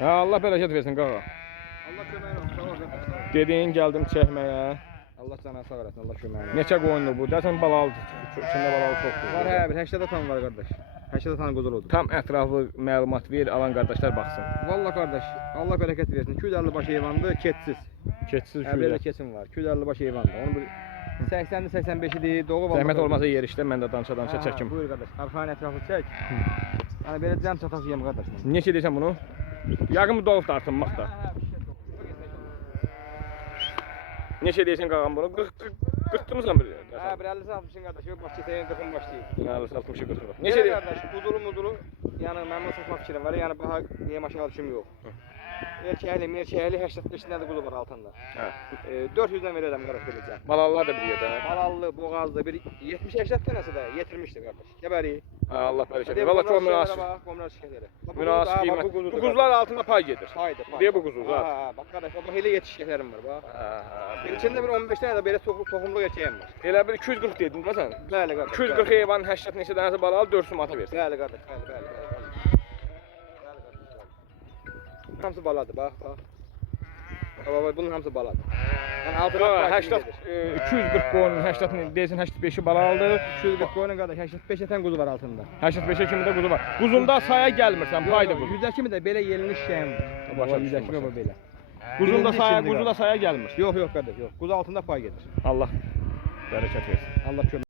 Ha, Allah bərəkət versin qaqa. Allah köməyin olsun. Sağ ol qardaş. Dediyin gəldim çəkməyə. Allah sana sağ olasın. Allah köməyin olsun. Neçə qoyundur bu? Dəsən balalı, içində balalı çoxdur. Var hə, bir 80 tan var qardaş. 80 tan quzul oldu. Tam ətraflı məlumat ver, alan qardaşlar baxsın. Vallahi qardaş, Allah bərəkət versin. 250 baş heyvandır, keçsiz. Keçsiz Hə, belə şöyle. keçim var. 250 baş heyvandır. Onu bir 80-dir, 85-dir, doğu vallahi. Zəhmət olmasa yer işlə, mən də danışa çəkim. Buyur qardaş. Arxanın ətrafını çək. Yəni belə cəm çatasıyam qardaş. Neçə deyirsən bunu? Yağın mı dolub dartınmaq da? Neçə deyirsən qağam bunu? 40-mısan bir? Hə, bir 50-60 qardaş. Yox, baş keçəyin 40-ın başlayır. 60-60 40. Neçə deyir qardaş? Udulu. Yəni mənim satmaq fikrim var. Yəni baha niyə maşına düşüm yox. Erkəkli, 85-dən də qulu var altında. Hə. 400-dən verərəm qardaş beləcə. Malallar da bir yerdə. Malallı, boğazlı bir 70-80 dənəsi də yetirmişdi qardaş. Gəbəri. Allah bərəkət versin. Valla çox münasib. Qomlar şişələri. Münasib qiymət. Bu quzular altında pay gedir. Paydır. Deyə bu quzu zat. Ha, bax qardaş, bax elə yetişiklərim var bax. Hə. İçində bir 15 dənə də belə toxumluq erkəyim var. Elə bir 240 dedin də sən. Bəli qardaş. 240 heyvan 80 neçə dənəsi balalı 400 manata versin. Bəli qardaş, bəli. Hamısı baladır, bax. Baba, bunun hamısı baladır. Yəni altına 80 240 qoyunun 80 deyirsən 85-i balalıdır. 240 qoyunun qardaş 85 ətən quzu var altında. 85-ə kimi də quzu var. Quzunda saya gəlmirsən, pay da quzu. Yüzdə kimi də belə yelmiş şeyim var. Başa Yüzdə düşdüm, kimi belə. Quzunda Birinci saya, içində quzuda saya gəlmir. Yox qardaş, yox. Quzu altında pay gedir. Allah bərəkət versin. Allah kömək